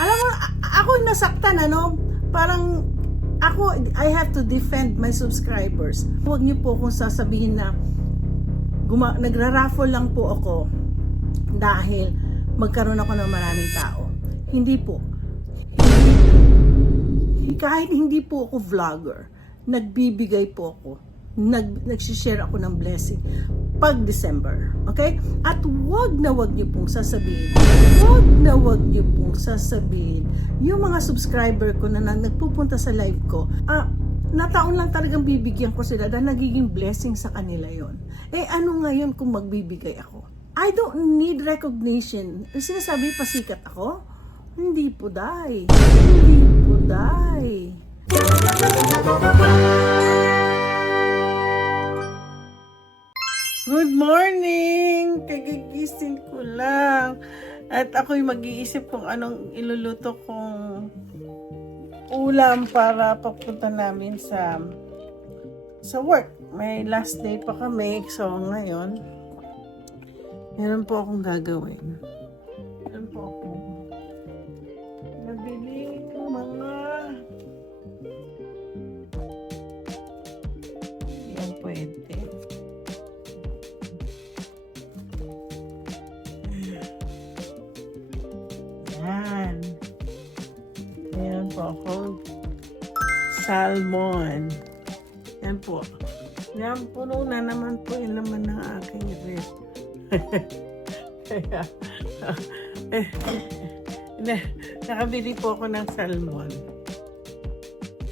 Alam mo, ako yung nasaktan, ano? Parang, I have to defend my subscribers. Huwag niyo po kung sasabihin na nagra-raffle lang po ako dahil magkaroon ako ng maraming tao. Hindi po. Kahit hindi po ako vlogger, nagbibigay po ako. Nagsishare ako ng blessing pag December. Okay? At wag niyo pong sasabihin, yung mga subscriber ko na nagpupunta sa live ko, nataon lang talagang bibigyan ko sila dahil nagiging blessing sa kanila yon. Ano ngayon kung magbibigay ako? I don't need recognition. Sinasabi pasikat ako? Hindi po, day. Good morning! Kagigising ko lang. At ako'y mag-iisip kung anong iluluto kong ulam para papunta namin sa work. May last day pa kami. So, ngayon, meron po akong gagawin. Meron po akong nabili ng mga yan pwede. Yan. Ayan po ako. Salmon. Yan po. Yan, puno na naman po yung laman ng aking ref. Kaya, nakabili po ako ng salmon.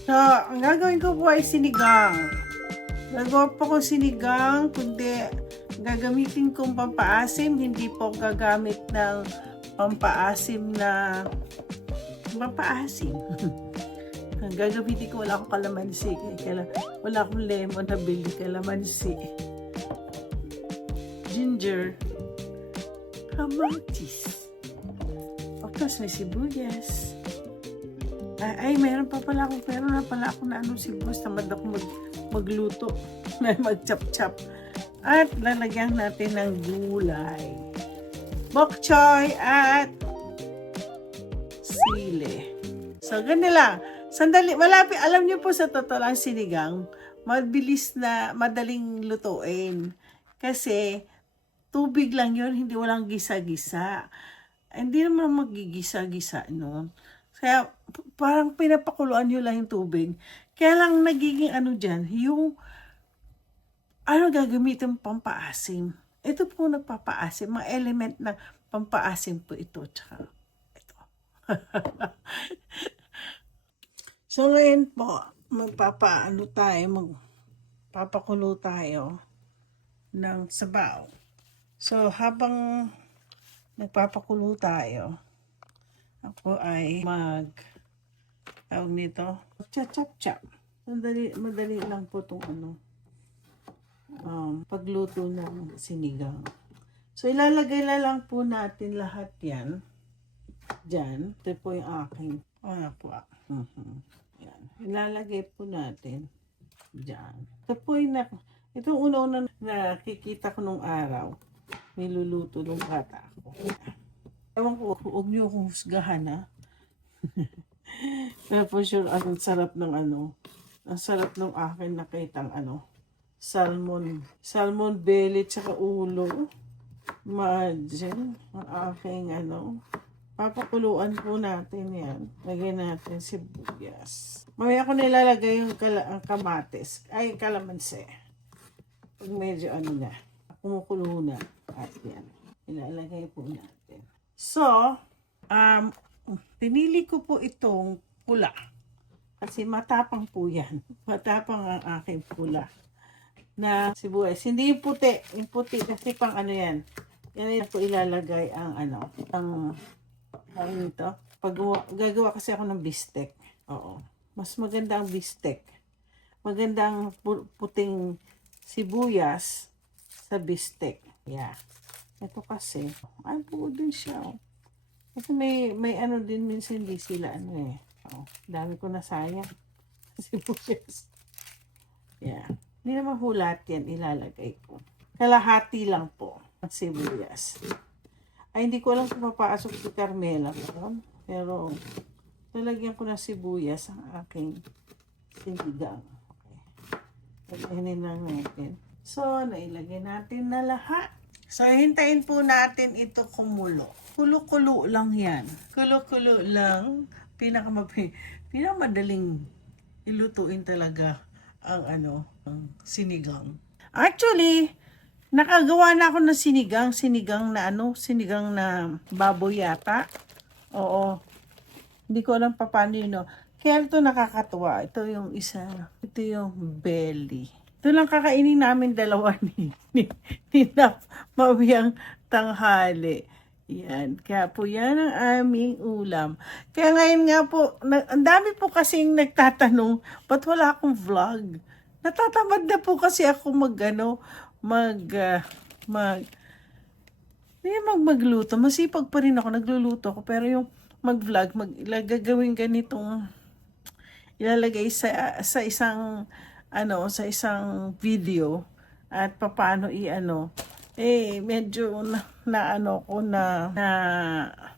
So, ang gagawin ko po ay sinigang. Gagawa po ko sinigang, kundi gagamitin kong pampaasim. Hindi po gagamit ng pampaasim. Ang gagamitin ko, wala akong kalamansi. Wala akong lemon na bili, kalamansi. Ginger. Kamatis. Tapos may sibuyas. Meron na pala ako na sibuyas. Tamad ako magluto. Mag-chop-chop. At lalagyan natin ng gulay. Bok choy at sili. So, ganun lang. Sandali, malapit. Alam niyo po sa totoo lang sinigang, madaling lutuin. Kasi, tubig lang yun, hindi walang gisa-gisa. Hindi naman magigisa-gisa, no? Kaya, parang pinapakuluan nyo lang yung tubig. Kaya lang nagiging dyan, yung, gagamitin pampaasim. Ito po nagpapaasim. Mga element ng pampaasim po ito. Tsaka ito. So, ngayon po, magpapakulo tayo ng sabaw. So, habang nagpapakulo tayo, ako ay tawag nito, chop. Madali lang po itong pagluto ng sinigang. So, ilalagay lang po natin lahat yan. Dyan. Ito po yung aking, yan. Ilalagay po natin dyan. Ito po yung itong una-una nakikita ko nung araw. Niluluto nung bata ako. Ewan ko, huwag niyo akong husgahan, ha? Pero po sure, ang sarap ng ang sarap ng akin nakitang salmon belly tsaka ulo. Imagine, ang aking papakuluan po natin yan. Lagyan natin sibuyas. Mamaya ko nilalagay yung kamatis. Ay, kalamansi. Pag medyo kumukulo na. At yan. Ilalagay po natin. So, pinili ko po itong pula. Kasi matapang po yan. Matapang ang aking pula na sibuyas. Hindi yung puti. Yung puti kasi pang yan. Yan po ilalagay ang ito. Gagawa kasi ako ng bistek. Oo. Mas maganda ang bistek. Maganda ang puting sibuyas sa bistek. Yeah. Ito kasi, buo din siya. Kasi may din minsan hindi sila dami ko nasayang. Sibuyas. Yeah. Hindi naman hulat yan ilalagay ko. Kalahati lang po ang sibuyas. Ay, hindi ko alam kung papasok si Carmela. Pero, lalagyan ko na sibuyas ang aking sinigang. Okay. Lagyan lang natin. So, nailagay natin na lahat. So, hintayin po natin ito kumulo. Kulo-kulo lang yan. Kulo-kulo lang. Pinakamadaling ilutuin talaga ang ang sinigang. Actually, nakagawa na ako ng sinigang na baboy yata. Oo. Hindi ko alam pa paano yun. No? Kaya ito nakakatuwa. Ito yung isa. Ito yung belly. Ito lang kakainin namin dalawa ni Mawiyang tanghali. Yan. Kaya po yan ang aming ulam. Kaya ngayon nga po, ang dami po kasing nagtatanong, ba't wala akong vlog? Natatamad na po kasi ako magluto. Masipag pa rin ako, nagluluto ako. Pero yung mag-vlog, gagawin ganitong ilalagay sa isang sa isang video at paano medyo na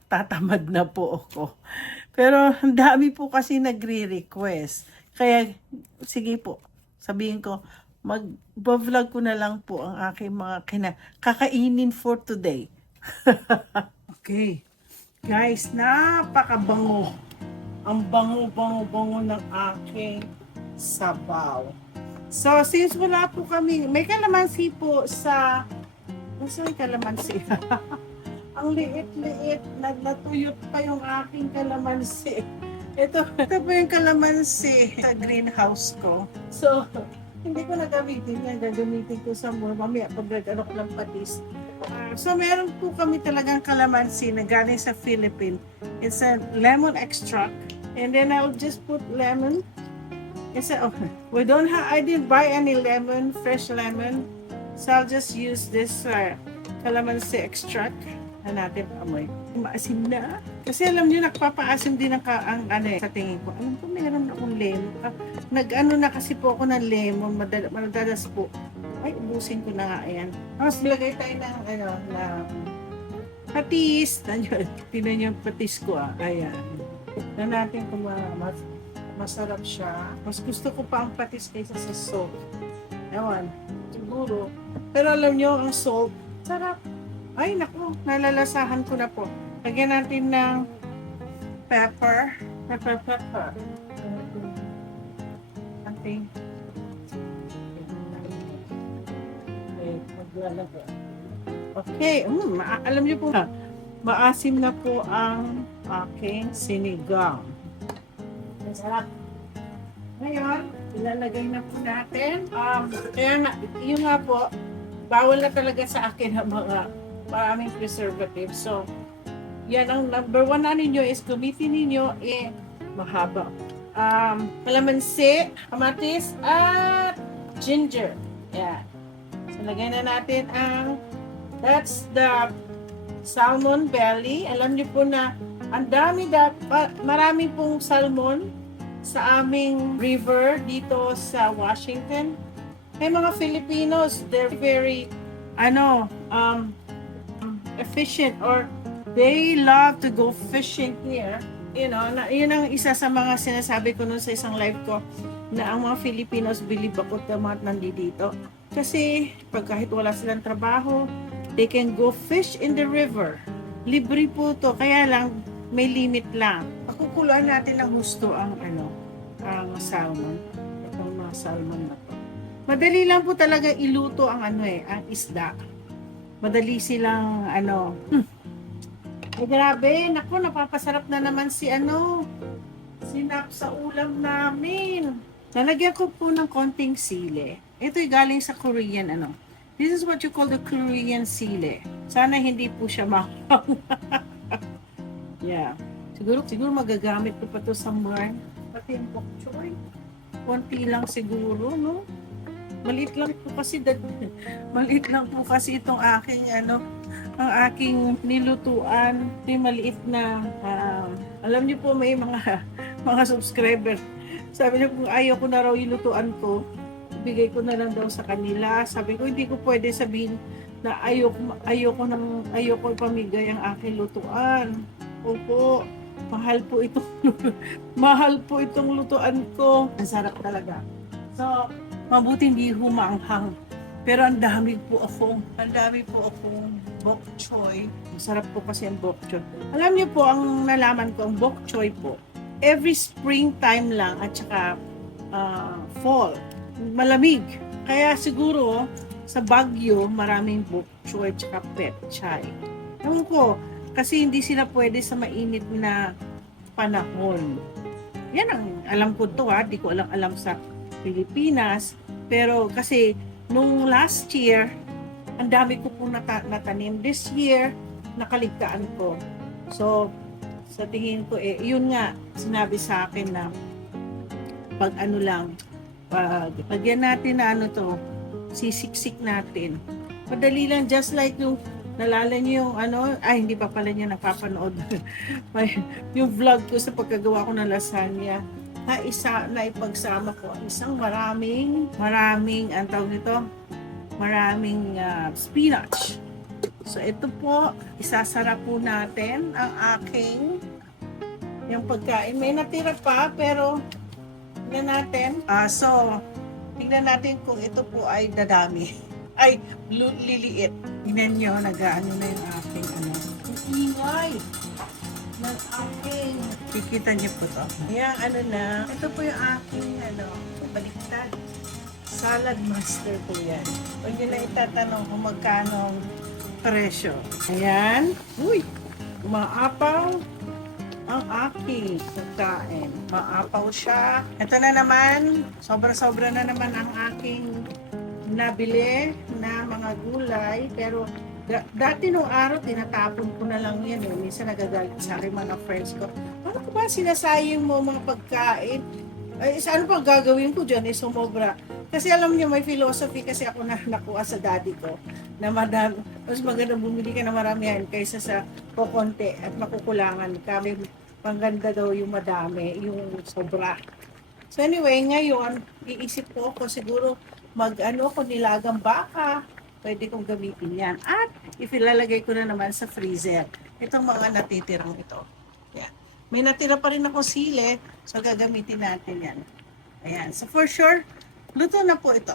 tatamad na po ako. Pero ang dami po kasi nagre-request. Kaya sige po, sabihin ko, mag-vlog ko na lang po ang aking mga kakainin for today. Okay. Guys, napakabango. Ang bango ng aking sabaw. So, since wala po kami, may kalamansi po sa, may kalamansi? Ang liit-liit, natuyot pa yung aking kalamansi. Ito po yung kalamansi sa greenhouse ko. So, hindi ko na gamitin yan. Gagamitin ko sa mamaya pag nag-ano ko ng patis. So, meron po kami talagang kalamansi na galing sa Philippines. It's a lemon extract. And then I'll just put lemon. I didn't buy any lemon, fresh lemon. So, I'll just use this calamansi extract na natin amoy. Maasim na. Kasi alam niyo, nagpapaasim din sa tingin ko. Alam ko, meron akong lemon. Nag-ano na kasi po ako ng lemon. Madalas po. Ay, ubusin ko na nga. Ayan. Tapos, lagay tayo ng, patis. Tinan yung patis ko, Ayan. Na natin kung masarap siya. Mas gusto ko pa ang patis kaysa sa salt. Ewan. Siguro. Pero alam nyo, ang salt, sarap. Ay, naku. Nalalasahan ko na po. Lagyan natin ng pepper. Pepper. Ating maglalagay. Okay. Alam niyo po, maasim na po ang aking sinigang. Masarap. Ngayon, ilalagay na po natin. Kaya nga, yun nga po, bawal na talaga sa akin ang mga maraming preservatives. So, yan ang number one na ninyo is gamitin ninyo mahaba. Kalamansi, kamatis, at ginger. Yan. So, lagay na natin that's the salmon belly. Alam niyo po na ang marami pong salmon sa aming river dito sa Washington. May mga Filipinos, they're very efficient, or they love to go fishing here. Yun ang isa sa mga sinasabi ko nun sa isang live ko, na ang mga Filipinos believe ako tamat nandito. Kasi kahit wala silang trabaho, they can go fish in the river. Libre po to, kaya lang may limit lang. Pakukuluan natin ng gusto ang salmon. Itong mga salmon na to. Madali lang po talaga iluto ang ang isda. Madali silang Ay grabe, naku, napapasarap na naman sinap sa ulam namin. Nalagyan ko po ng konting sili. Ito'y galing sa Korean This is what you call the Korean sili. Sana hindi po siya mahal. Yeah. Siguro magagamit ko pa to sa mga pati yung bok choy. Konti lang siguro, no? Maliit lang po kasi itong aking ang aking nilutuan. Yung maliit na alam niyo po, may mga subscriber. Sabi niyo kung ayaw ko na raw ilutuan ko, bigay ko na lang daw sa kanila. Sabi ko, hindi ko pwede sabihin na ayoko ipamigay ang aking lutuan. Opo, Mahal po itong mahal po itong lutuan ko. Ang sarap talaga. So, mabuti hindi humanghang. Pero ang dami po akong bok choy. Masarap po kasi ang bok choy. Alam niyo po, ang nalaman ko, ang bok choy po, every springtime lang at saka fall, malamig. Kaya siguro, sa Baguio, maraming bok choy at saka pechay. Ewan ko, kasi hindi sila pwede sa mainit na panahon. Yan ang alam ko to ha, di ko alam sa Pilipinas. Pero kasi nung last year, ang dami ko po natanim. This year, nakaligtaan ko. So, sa tingin ko, yun nga, sinabi sa akin na pag ano lang, pag lagyan natin na ano to, sisiksik natin. Madali lang, just like yung nalala niyo yung ano, hindi pa pala niya napapanood. Yung vlog ko sa pagkagawa ko ng lasagna, na ipagsama ko isang maraming, ang tawag nito, maraming spinach. So ito po, isasara po natin ang aking yung pagkain. May natira pa, pero tingnan natin. So, tingnan natin kung ito po ay dadami. Ay, liliit. Tingnan nyo, nag-ano na yung aking ano. Ang ingay ng aking. Kikita nyo po to. Ayan, ano na. Ito po yung aking, baliktad. Salad master po yan. Huwag nyo na itatanong kung magkano ang presyo. Ayan. Uy, umaapaw ang aking pagkain. Maapaw siya. Ito na naman. Sobra-sobra na naman ang aking nabili na mga gulay, pero dati nung araw tinatapon ko na lang yan minsan nagagalit sa akin mga friends ko, ano ko ba sinasayang mo mga pagkain, ano pa gagawin ko dyan, sumobra, kasi alam niyo may philosophy kasi ako na nakuha sa daddy ko na madami, mas maganda bumili ka na maramihan kaysa sa kukonti at makukulangan kami, pangganda daw yung madami, yung sobra. So anyway, ngayon iisip ko siguro kung nilagang baka, pwede kong gamitin yan. At ilalagay ko na naman sa freezer. Itong mga natitirang ito. Yan. May natira pa rin ako sili, so gagamitin natin yan. Ayan. So for sure, luto na po ito.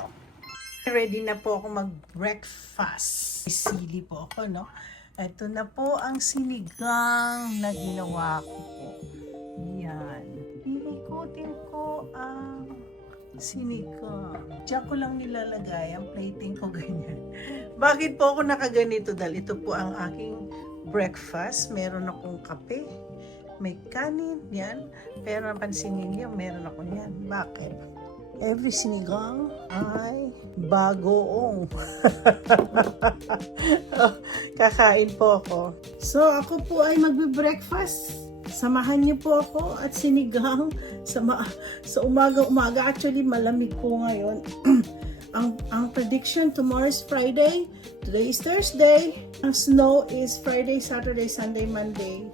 Ready na po ako mag-breakfast. Sili po ako, no? Ito na po ang sinigang na ginawa ko po. Yan. Iikutin ko ang sinigang. Diyan ko lang nilalagay ang plating ko ganyan. Bakit po ako nakaganito? Dahil ito po ang aking breakfast. Meron akong kape, may kanin, yan. Pero napansinin niyo, meron ako yan. Bakit? Every sinigang ay bagoong. Kakain po ako. So ako po ay magbe-breakfast. Samahan niyo po ako at sinigang sa umaga. Actually, malamig po ngayon. ang prediction, tomorrow is Friday. Today is Thursday. Ang snow is Friday, Saturday, Sunday, Monday,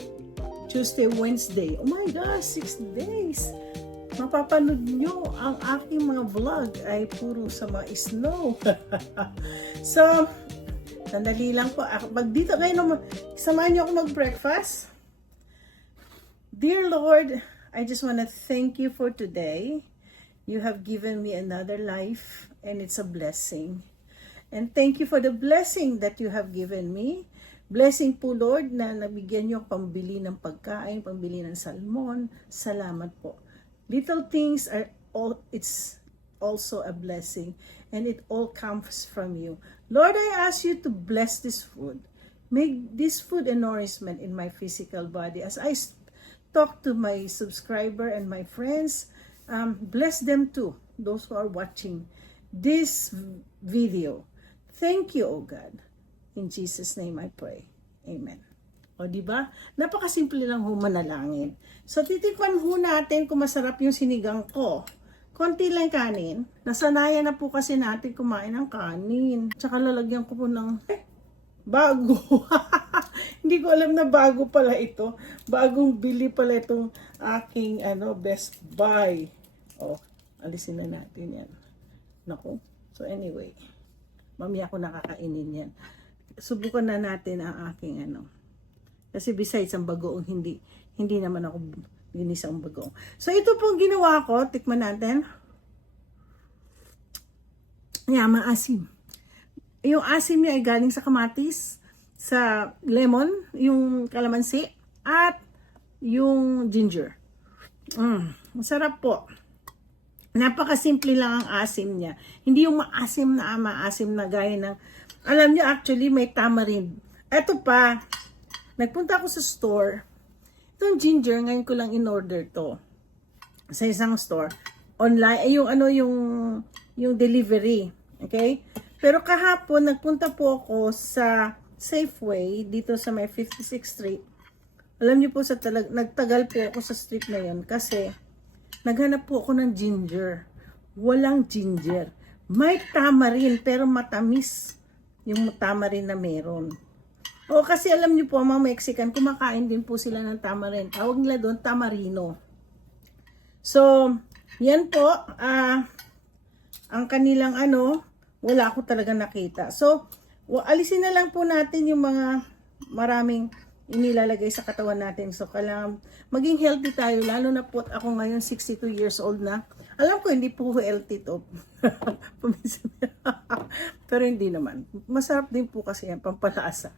Tuesday, Wednesday. Oh my gosh, 6 days. Mapapanood nyo ang aking mga vlog ay puro sa mga snow. So, sandali lang po. Pag dito kayo, samahan niyo ako mag-breakfast. Dear Lord, I just want to thank you for today. You have given me another life and it's a blessing. And thank you for the blessing that you have given me. Blessing po Lord na nabigyan niyo pambili ng pagkain, pambili ng salmon. Salamat po. Little things it's also a blessing and it all comes from you. Lord, I ask you to bless this food. Make this food a nourishment in my physical body as I talk to my subscriber and my friends. Bless them too, those who are watching this video. Thank you, oh God. In Jesus' name I pray. Amen. O, diba? Napakasimple lang manalangin. So, titikman ho natin kung masarap yung sinigang ko. Konti lang kanin. Nasanayan na po kasi natin kumain ng kanin. Tsaka lalagyan ko po ng bago. Hindi ko alam na bago pala ito. Bagong bili pala itong aking Best Buy. Oh, alisin na natin yan. Naku. So anyway, mamaya ko nakakainin yan. Subukan na natin ang aking Kasi besides ang bagoong Hindi naman ako ginisang bagong. So, ito pong ginawa ko. Tikman natin. Ayan, maasim. Yung asim niya ay galing sa kamatis, sa lemon, yung kalamansi, at yung ginger. Masarap po. Napakasimple lang ang asim niya. Hindi yung maasim na gaya ng, alam niyo actually may tamarind. Eto pa, nagpunta ako sa store. Itong ginger, ngayon ko lang in-order to. Sa isang store. Online, ay yung delivery. Okay? Pero kahapon, nagpunta po ako sa Safeway, dito sa may 56th Street. Alam niyo po, nagtagal po ako sa street na yun kasi naghanap po ako ng ginger. Walang ginger. May tamarin, pero matamis yung tamarin na meron. O kasi alam niyo po, mga Mexican, kumakain din po sila ng tamarin. Tawag nila doon, tamarino. So, yan po, ang kanilang wala ako talaga nakita. So, alisin na lang po natin yung mga maraming inilalagay sa katawan natin. So, kailangan maging healthy tayo. Lalo na po ako ngayon, 62 years old na. Alam ko, hindi po healthy to. Pero hindi naman. Masarap din po kasi yan, pampalasa.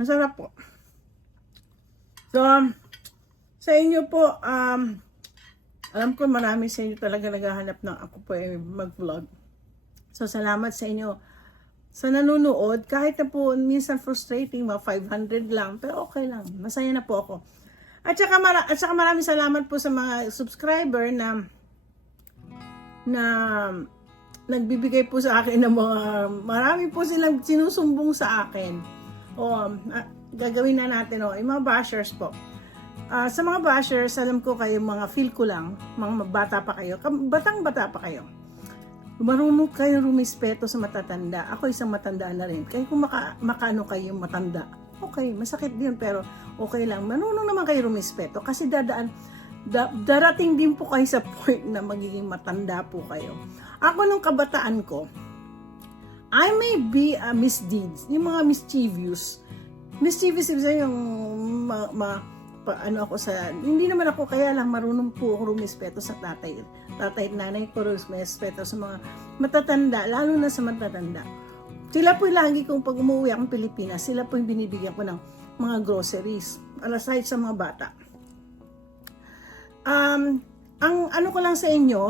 Masarap po. So, sa inyo po, alam ko marami sa inyo talaga naghahanap ng ako po mag-vlog. So, salamat sa inyo sa nanonood. Kahit na po minsan frustrating, mga 500 lang, pero okay lang. Masaya na po ako. At saka maraming salamat po sa mga subscriber na nagbibigay po sa akin ng mga, marami po silang sinusumbong sa akin. Gagawin na natin, yung mga bashers po. Sa mga bashers, alam ko kayo, mga feel ko lang, mga bata pa kayo, batang-bata pa kayo. Marunong kayo rumispeto sa matatanda. Ako isang matanda na rin. Kaya kung makaano kayo matanda, okay, masakit din pero okay lang. Marunong naman kayo rumispeto kasi darating din po kayo sa point na magiging matanda po kayo. Ako nung kabataan ko, I may be a misdeeds, yung mga mischievous yung ako sa, hindi naman ako, kaya lang marunong po ako rumispeto sa tatay at nanay ko, rumispeto sa mga matatanda, lalo na sa matatanda. Sila po lagi kong pag umuwi akong Pilipinas, sila po yung binibigyan ko ng mga groceries, aside sa mga bata. Ang ano ko lang sa inyo,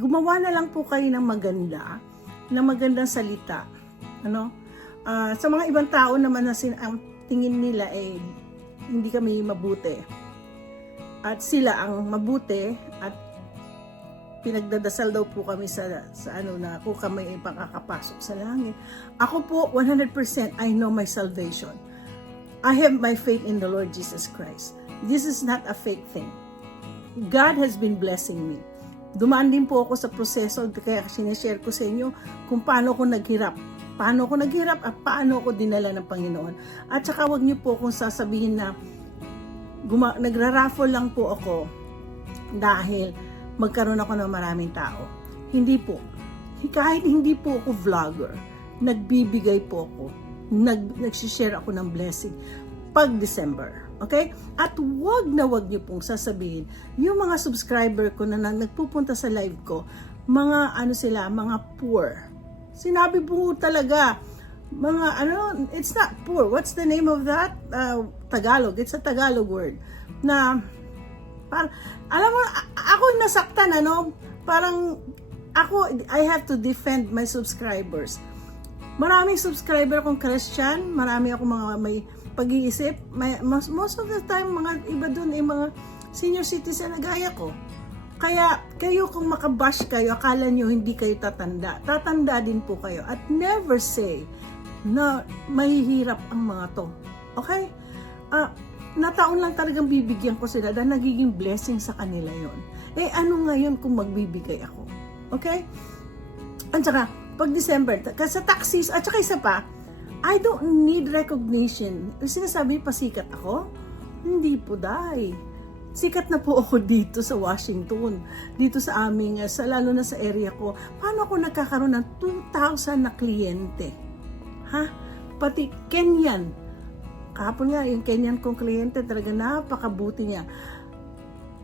gumawa na lang po kayo ng magandang salita. Sa mga ibang tao naman na ang tingin nila hindi kami mabuti. At sila ang mabuti at pinagdadasal daw po kami sa na kung kami ipakakapasok sa langit. Ako po 100% I know my salvation. I have my faith in the Lord Jesus Christ. This is not a fake thing. God has been blessing me. Dumaan din po ako sa proseso, kaya sinishare ko sa inyo kung paano ko naghirap at paano ko dinala ng Panginoon. At saka wag niyo po kung sasabihin na nagra-raffle lang po ako dahil magkaroon ako ng maraming tao. Hindi po. Kahit hindi po ako vlogger, nagbibigay po ako. Nag-share ako ng blessing pag December. Okay? At wag niyo pong sasabihin, yung mga subscriber ko na nagpupunta sa live ko, mga mga poor. Sinabi po talaga, it's not poor. What's the name of that? Tagalog. It's a Tagalog word. Na, alam mo, ako nasaktan, parang, I have to defend my subscribers. Maraming subscriber kong Christian, marami ako mga may pag-iisip. Most of the time, mga iba dun mga senior citizen na gaya ko. Kaya kayo kung makabash kayo, akala nyo hindi kayo tatanda. Tatanda din po kayo. At never say na mahihirap ang mga to. Okay? Nataon lang talagang bibigyan ko sila dahil nagiging blessing sa kanila yon. Ano ngayon kung magbibigay ako? Okay? At saka, pag December, sa taxis, at saka isa pa, I don't need recognition. Sinasabi, pasikat ako? Hindi po, dahil sikat na po ako dito sa Washington, dito sa aming, lalo na sa area ko. Paano ako nagkakaroon ng 2,000 na kliyente? Pati Kenyan, Kahapon nga, yung Kenyan kong kliyente, talaga napakabuti niya.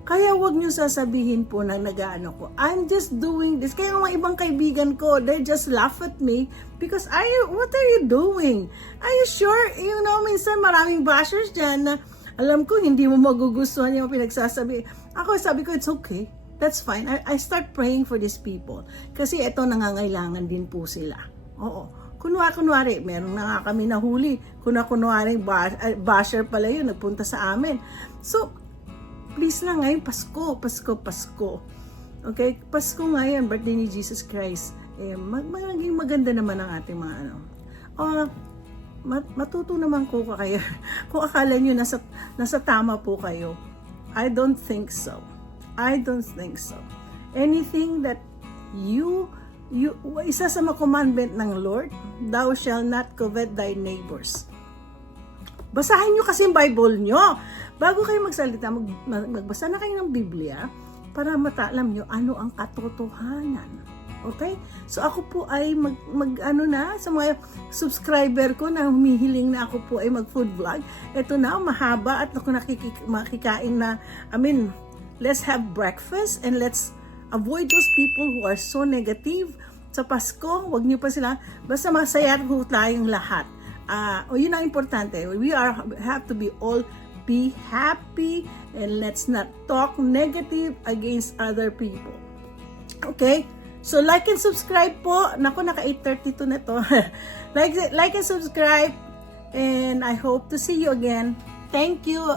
Kaya wag niyo sasabihin po na nag-ano ko, I'm just doing this. Kaya mga ibang kaibigan ko, they just laugh at me because, what are you doing? Are you sure? You know, minsan maraming bashers dyan na alam ko hindi mo magugustuhan yung pinagsasabi. Ako sabi ko, it's okay. That's fine. I start praying for these people. Kasi ito nangangailangan din po sila. Oo. Kunwari, meron na nga kami nahuli. Kunwari, basher pala yun, nagpunta sa amin. So, please lang ngayon, Pasko. Okay? Pasko ngayon, birthday ni Jesus Christ. Maging maganda naman ang ating mga matuto naman ko kayo. Kung akala nyo nasa tama po kayo, I don't think so. Anything that isa sa mga commandment ng Lord, thou shall not covet thy neighbors. Basahin nyo kasi yung Bible nyo. Bago kayo magsalita, magbasa na kayo ng Biblia para mataalam nyo ano ang katotohanan. Okay? So ako po ay sa mga subscriber ko na humihiling na ako po ay mag-food vlog. Ito na, mahaba at ako makikain na, let's have breakfast and let's avoid those people who are so negative. Sa Pasko, wag nyo pa sila, basta masaya po tayong lahat. Yun ang importante. Have to be happy and let's not talk negative against other people. Okay? So like and subscribe po. Naku, naka 8:32 na to. like and subscribe and I hope to see you again. Thank you.